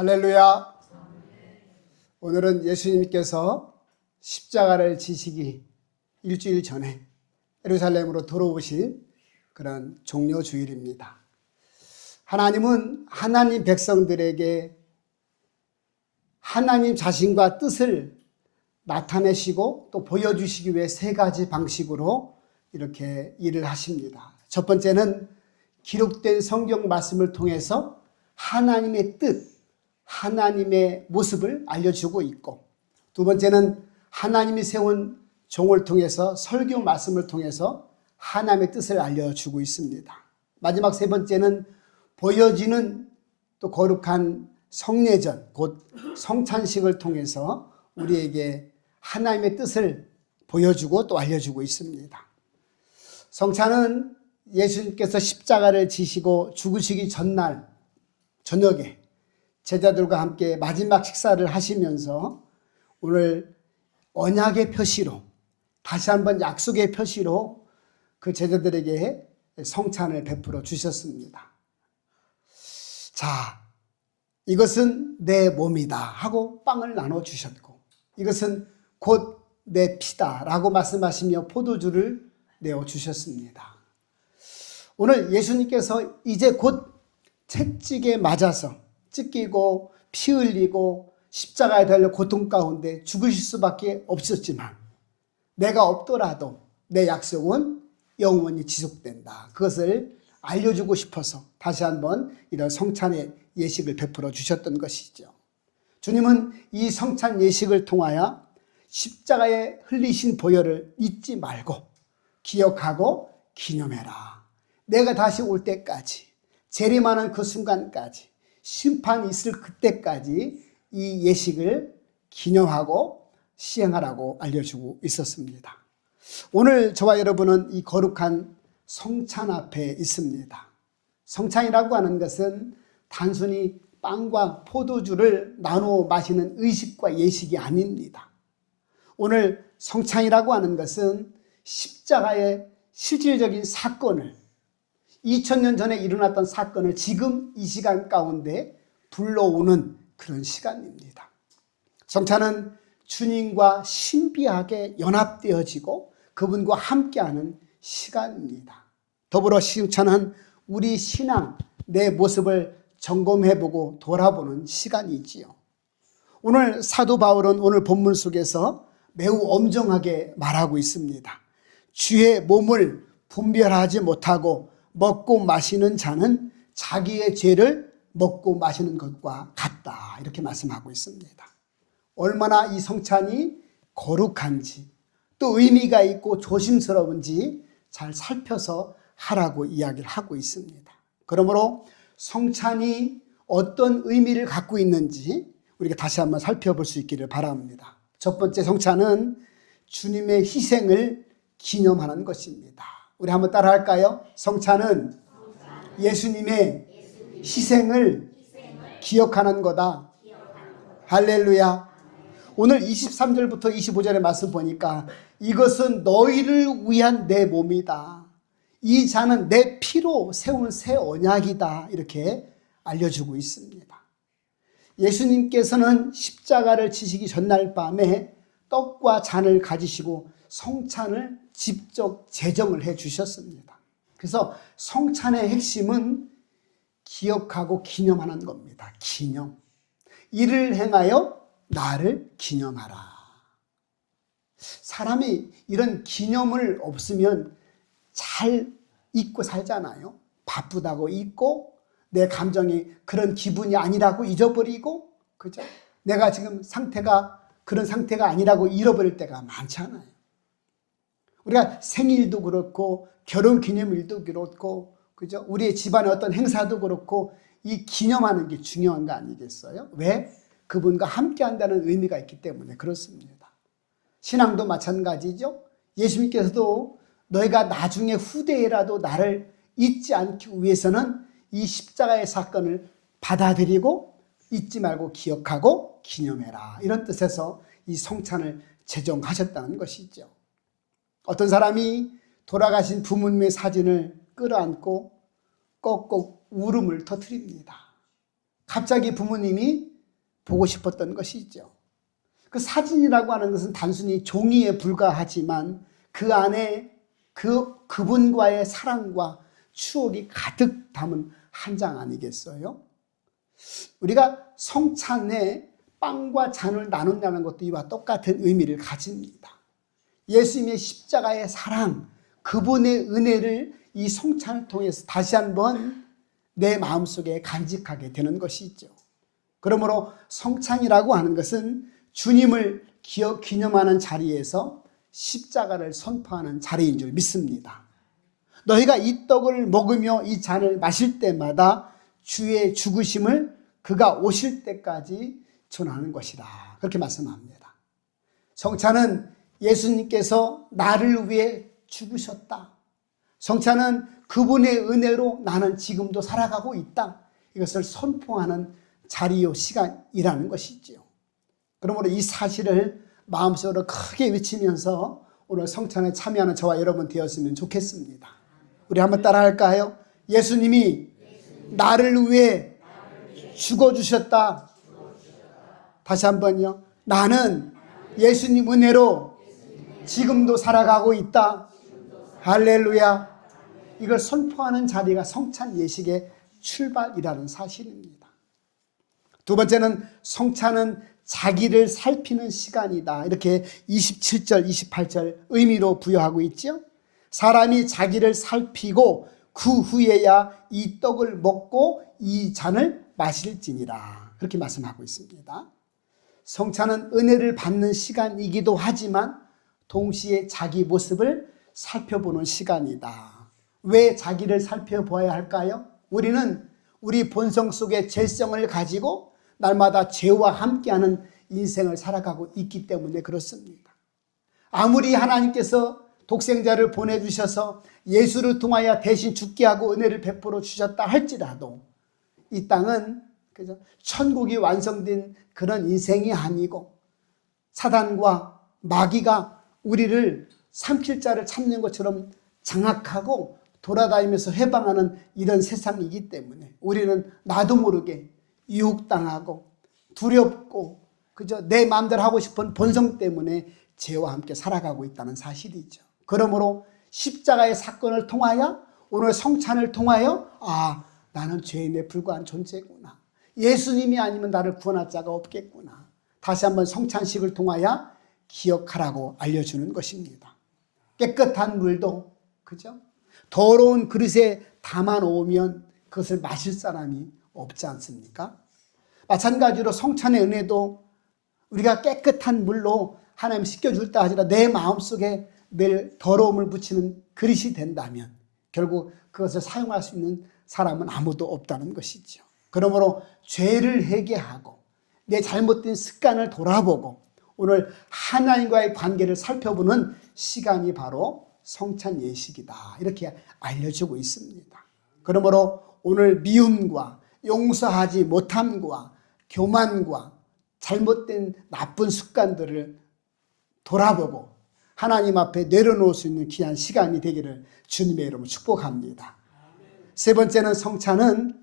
할렐루야. 오늘은 예수님께서 십자가를 지시기 일주일 전에 예루살렘으로 돌아오신 그런 종려 주일입니다. 하나님은 하나님 백성들에게 하나님 자신과 뜻을 나타내시고 또 보여주시기 위해 세 가지 방식으로 이렇게 일을 하십니다. 첫 번째는 기록된 성경 말씀을 통해서 하나님의 뜻, 하나님의 모습을 알려주고 있고, 두 번째는 하나님이 세운 종을 통해서 설교 말씀을 통해서 하나님의 뜻을 알려주고 있습니다. 마지막 세 번째는 보여지는 또 거룩한 성례전, 곧 성찬식을 통해서 우리에게 하나님의 뜻을 보여주고 또 알려주고 있습니다. 성찬은 예수님께서 십자가를 지시고 죽으시기 전날 저녁에 제자들과 함께 마지막 식사를 하시면서 오늘 언약의 표시로, 다시 한번 약속의 표시로 그 제자들에게 성찬을 베풀어 주셨습니다. 자, 이것은 내 몸이다 하고 빵을 나눠 주셨고, 이것은 곧 내 피다 라고 말씀하시며 포도주를 내어 주셨습니다. 오늘 예수님께서 이제 곧 채찍에 맞아서 찢기고 피 흘리고 십자가에 달려 고통 가운데 죽으실 수밖에 없었지만, 내가 없더라도 내 약속은 영원히 지속된다, 그것을 알려주고 싶어서 다시 한번 이런 성찬의 예식을 베풀어 주셨던 것이죠. 주님은 이 성찬 예식을 통하여 십자가에 흘리신 보혈을 잊지 말고 기억하고 기념해라. 내가 다시 올 때까지, 재림하는 그 순간까지, 심판이 있을 그때까지 이 예식을 기념하고 시행하라고 알려주고 있었습니다. 오늘 저와 여러분은 이 거룩한 성찬 앞에 있습니다. 성찬이라고 하는 것은 단순히 빵과 포도주를 나누어 마시는 의식과 예식이 아닙니다. 오늘 성찬이라고 하는 것은 십자가의 실질적인 사건을, 2000년 전에 일어났던 사건을 지금 이 시간 가운데 불러오는 그런 시간입니다. 성찬은 주님과 신비하게 연합되어지고 그분과 함께하는 시간입니다. 더불어 성찬은 우리 신앙, 내 모습을 점검해보고 돌아보는 시간이지요. 오늘 사도 바울은 오늘 본문 속에서 매우 엄정하게 말하고 있습니다. 주의 몸을 분별하지 못하고 먹고 마시는 자는 자기의 죄를 먹고 마시는 것과 같다, 이렇게 말씀하고 있습니다. 얼마나 이 성찬이 거룩한지, 또 의미가 있고 조심스러운지 잘 살펴서 하라고 이야기를 하고 있습니다. 그러므로 성찬이 어떤 의미를 갖고 있는지 우리가 다시 한번 살펴볼 수 있기를 바랍니다. 첫 번째, 성찬은 주님의 희생을 기념하는 것입니다. 우리 한번 따라 할까요? 성찬은 예수님의 희생을 기억하는 거다. 할렐루야. 오늘 23절부터 25절의 말씀 보니까 이것은 너희를 위한 내 몸이다, 이 잔은 내 피로 세운 새 언약이다, 이렇게 알려주고 있습니다. 예수님께서는 십자가를 지시기 전날 밤에 떡과 잔을 가지시고 성찬을 직접 제정을 해 주셨습니다. 그래서 성찬의 핵심은 기억하고 기념하는 겁니다. 기념. 이를 행하여 나를 기념하라. 사람이 이런 기념을 없으면 잘 잊고 살잖아요. 바쁘다고 잊고, 내 감정이 그런 기분이 아니라고 잊어버리고, 그죠? 내가 지금 상태가 그런 상태가 아니라고 잃어버릴 때가 많잖아요. 우리가 생일도 그렇고 결혼기념일도 그렇고, 그죠? 우리의 집안의 어떤 행사도 그렇고 이 기념하는 게 중요한 거 아니겠어요? 왜? 그분과 함께 한다는 의미가 있기 때문에 그렇습니다. 신앙도 마찬가지죠. 예수님께서도 너희가 나중에 후대에라도 나를 잊지 않기 위해서는 이 십자가의 사건을 받아들이고 잊지 말고 기억하고 기념해라, 이런 뜻에서 이 성찬을 제정하셨다는 것이죠. 어떤 사람이 돌아가신 부모님의 사진을 끌어안고 꼭꼭 울음을 터뜨립니다. 갑자기 부모님이 보고 싶었던 것이죠. 그 사진이라고 하는 것은 단순히 종이에 불과하지만 그 안에 그분과의 사랑과 추억이 가득 담은 한 장 아니겠어요? 우리가 성찬에 빵과 잔을 나눈다는 것도 이와 똑같은 의미를 가집니다. 예수님의 십자가의 사랑, 그분의 은혜를 이 성찬을 통해서 다시 한번 내 마음속에 간직하게 되는 것이죠. 그러므로 성찬이라고 하는 것은 주님을 기념하는 자리에서 십자가를 선포하는 자리인 줄 믿습니다. 너희가 이 떡을 먹으며 이 잔을 마실 때마다 주의 죽으심을 그가 오실 때까지 전하는 것이다. 그렇게 말씀합니다. 성찬은 예수님께서 나를 위해 죽으셨다. 성찬은 그분의 은혜로 나는 지금도 살아가고 있다. 이것을 선포하는 자리요 시간이라는 것이지요. 그러므로 이 사실을 마음속으로 크게 외치면서 오늘 성찬에 참여하는 저와 여러분 되었으면 좋겠습니다. 우리 한번 따라 할까요? 예수님이 나를 위해 죽어주셨다. 다시 한번요. 나는 예수님 은혜로 지금도 살아가고 있다. 할렐루야. 이걸 선포하는 자리가 성찬 예식의 출발이라는 사실입니다. 두 번째는 성찬은 자기를 살피는 시간이다. 이렇게 27절, 28절 의미로 부여하고 있죠. 사람이 자기를 살피고 그 후에야 이 떡을 먹고 이 잔을 마실지니라. 그렇게 말씀하고 있습니다. 성찬은 은혜를 받는 시간이기도 하지만 동시에 자기 모습을 살펴보는 시간이다. 왜 자기를 살펴보아야 할까요? 우리는 우리 본성 속에 죄성을 가지고 날마다 죄와 함께하는 인생을 살아가고 있기 때문에 그렇습니다. 아무리 하나님께서 독생자를 보내주셔서 예수를 통하여 대신 죽게 하고 은혜를 베풀어 주셨다 할지라도 이 땅은 천국이 완성된 그런 인생이 아니고 사단과 마귀가 우리를 삼킬 자를 찾는 것처럼 장악하고 돌아다니면서 해방하는 이런 세상이기 때문에 우리는 나도 모르게 유혹당하고 두렵고 그저 내 마음대로 하고 싶은 본성 때문에 죄와 함께 살아가고 있다는 사실이죠. 그러므로 십자가의 사건을 통하여 오늘 성찬을 통하여 나는 죄인에 불과한 존재구나. 예수님이 아니면 나를 구원할 자가 없겠구나. 다시 한번 성찬식을 통하여 기억하라고 알려주는 것입니다. 깨끗한 물도 그죠? 더러운 그릇에 담아 놓으면 그것을 마실 사람이 없지 않습니까? 마찬가지로 성찬의 은혜도 우리가 깨끗한 물로 하나님 씻겨줄 때 하지라 내 마음속에 늘 더러움을 붙이는 그릇이 된다면 결국 그것을 사용할 수 있는 사람은 아무도 없다는 것이죠. 그러므로 죄를 회개하고 내 잘못된 습관을 돌아보고 오늘 하나님과의 관계를 살펴보는 시간이 바로 성찬 예식이다. 이렇게 알려주고 있습니다. 그러므로 오늘 미움과 용서하지 못함과 교만과 잘못된 나쁜 습관들을 돌아보고 하나님 앞에 내려놓을 수 있는 귀한 시간이 되기를 주님의 이름으로 축복합니다. 세 번째는 성찬은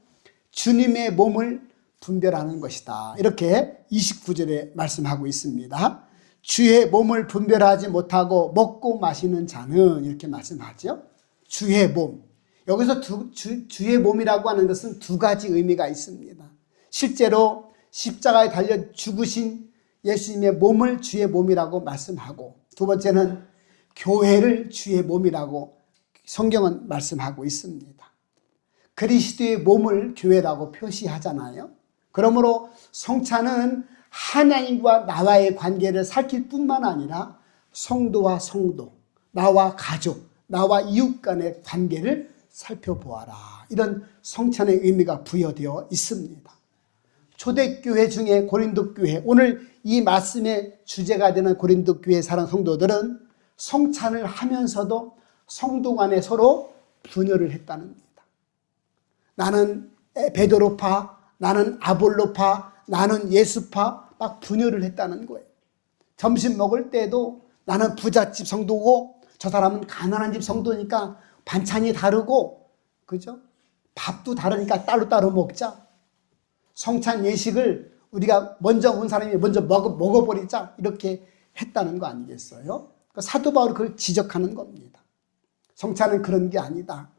주님의 몸을 분별하는 것이다. 이렇게 29절에 말씀하고 있습니다. 주의 몸을 분별하지 못하고 먹고 마시는 자는 이렇게 말씀하죠. 주의 몸. 여기서 주의 몸이라고 하는 것은 두 가지 의미가 있습니다. 실제로 십자가에 달려 죽으신 예수님의 몸을 주의 몸이라고 말씀하고 두 번째는 교회를 주의 몸이라고 성경은 말씀하고 있습니다. 그리스도의 몸을 교회라고 표시하잖아요. 그러므로 성찬은 하나님과 나와의 관계를 살필 뿐만 아니라 성도와 성도, 나와 가족, 나와 이웃 간의 관계를 살펴보아라. 이런 성찬의 의미가 부여되어 있습니다. 초대교회 중에 고린도 교회, 오늘 이 말씀의 주제가 되는 고린도 교회 사랑 성도들은 성찬을 하면서도 성도 간에 서로 분열을 했다는 겁니다. 나는 베드로파, 나는 아볼로파, 나는 예수파 막 분열을 했다는 거예요. 점심 먹을 때도 나는 부잣집 성도고 저 사람은 가난한 집 성도니까 반찬이 다르고 그죠? 밥도 다르니까 따로따로 먹자. 성찬 예식을 우리가 먼저 온 사람이 먼저 먹어버리자 이렇게 했다는 거 아니겠어요? 사도 바울이 그걸 지적하는 겁니다. 성찬은 그런 게 아니다.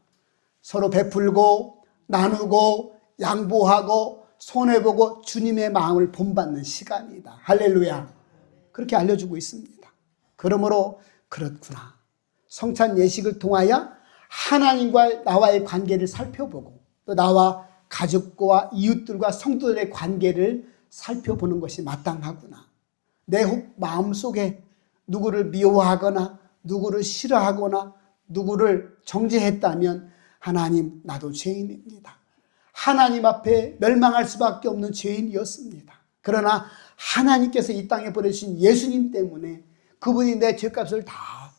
서로 베풀고 나누고 양보하고 손해보고 주님의 마음을 본받는 시간이다. 할렐루야. 그렇게 알려주고 있습니다. 그러므로 그렇구나. 성찬 예식을 통하여 하나님과 나와의 관계를 살펴보고 또 나와 가족과 이웃들과 성도들의 관계를 살펴보는 것이 마땅하구나. 내 마음속에 누구를 미워하거나 누구를 싫어하거나 누구를 정죄했다면 하나님, 나도 죄인입니다. 하나님 앞에 멸망할 수밖에 없는 죄인이었습니다. 그러나 하나님께서 이 땅에 보내주신 예수님 때문에 그분이 내 죄값을 다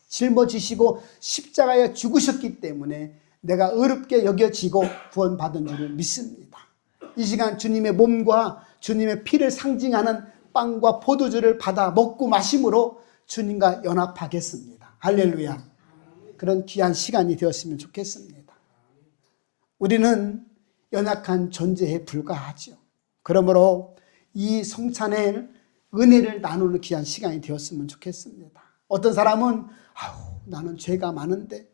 짊어지시고 십자가에 죽으셨기 때문에 내가 의롭게 여겨지고 구원받은 줄을 믿습니다. 이 시간 주님의 몸과 주님의 피를 상징하는 빵과 포도주를 받아 먹고 마심으로 주님과 연합하겠습니다. 할렐루야. 그런 귀한 시간이 되었으면 좋겠습니다. 우리는 연약한 존재에 불과하죠. 그러므로 이 성찬의 은혜를 나누는 귀한 시간이 되었으면 좋겠습니다. 어떤 사람은 나는 죄가 많은데,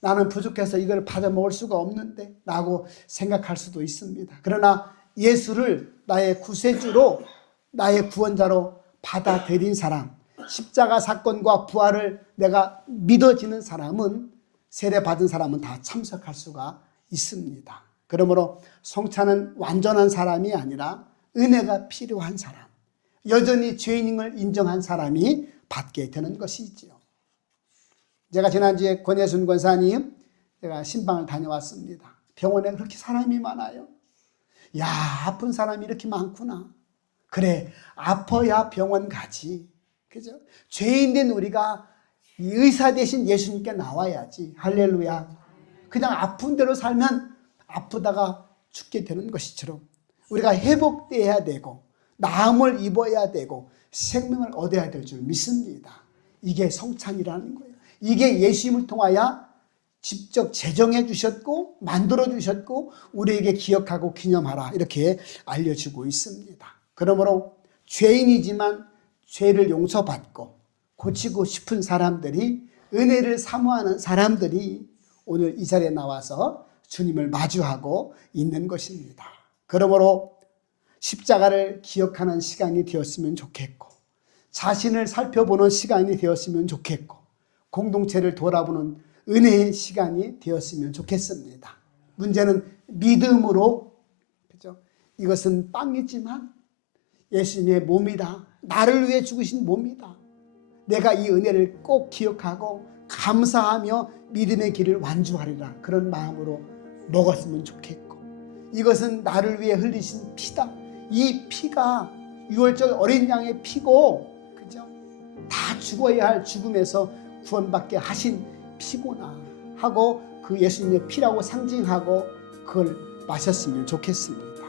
나는 부족해서 이걸 받아 먹을 수가 없는데 라고 생각할 수도 있습니다. 그러나 예수를 나의 구세주로, 나의 구원자로 받아들인 사람, 십자가 사건과 부활을 내가 믿어지는 사람은, 세례받은 사람은 다 참석할 수가 있습니다. 그러므로 성찬은 완전한 사람이 아니라 은혜가 필요한 사람, 여전히 죄인임을 인정한 사람이 받게 되는 것이지요. 제가 지난주에 권혜순 권사님, 제가 신방을 다녀왔습니다. 병원에 그렇게 사람이 많아요. 야, 아픈 사람이 이렇게 많구나. 그래, 아파야 병원 가지. 그죠? 죄인 된 우리가 이 의사 대신 예수님께 나와야지. 할렐루야. 그냥 아픈 대로 살면 아프다가 죽게 되는 것이처럼 우리가 회복돼야 되고 나음을 입어야 되고 생명을 얻어야 될 줄 믿습니다. 이게 성찬이라는 거예요. 이게 예수님을 통하여 직접 제정해 주셨고 만들어 주셨고 우리에게 기억하고 기념하라 이렇게 알려주고 있습니다. 그러므로 죄인이지만 죄를 용서받고 고치고 싶은 사람들이, 은혜를 사모하는 사람들이 오늘 이 자리에 나와서 주님을 마주하고 있는 것입니다. 그러므로 십자가를 기억하는 시간이 되었으면 좋겠고, 자신을 살펴보는 시간이 되었으면 좋겠고, 공동체를 돌아보는 은혜의 시간이 되었으면 좋겠습니다. 문제는 믿음으로, 그죠? 이것은 빵이지만 예수님의 몸이다. 나를 위해 죽으신 몸이다. 내가 이 은혜를 꼭 기억하고 감사하며 믿음의 길을 완주하리라. 그런 마음으로 먹었으면 좋겠고, 이것은 나를 위해 흘리신 피다. 이 피가 유월절 어린 양의 피고, 그죠? 다 죽어야 할 죽음에서 구원받게 하신 피구나 하고 그 예수님의 피라고 상징하고 그걸 마셨으면 좋겠습니다.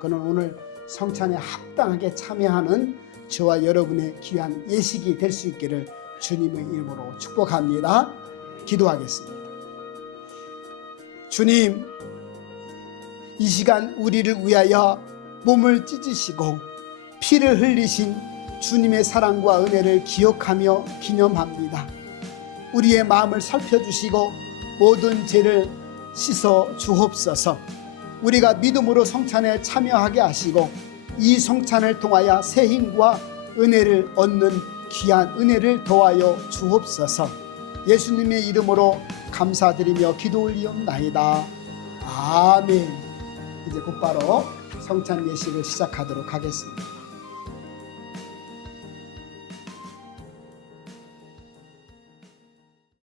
그는 오늘 성찬에 합당하게 참여하는 저와 여러분의 귀한 예식이 될 수 있기를 주님의 이름으로 축복합니다. 기도하겠습니다. 주님, 이 시간 우리를 위하여 몸을 찢으시고 피를 흘리신 주님의 사랑과 은혜를 기억하며 기념합니다. 우리의 마음을 살펴주시고 모든 죄를 씻어 주옵소서. 우리가 믿음으로 성찬에 참여하게 하시고 이 성찬을 통하여 새 힘과 은혜를 얻는 귀한 은혜를 더하여 주옵소서. 예수님의 이름으로 감사드리며 기도 올리옵나이다. 아멘. 이제 곧바로 성찬 예식을 시작하도록 하겠습니다.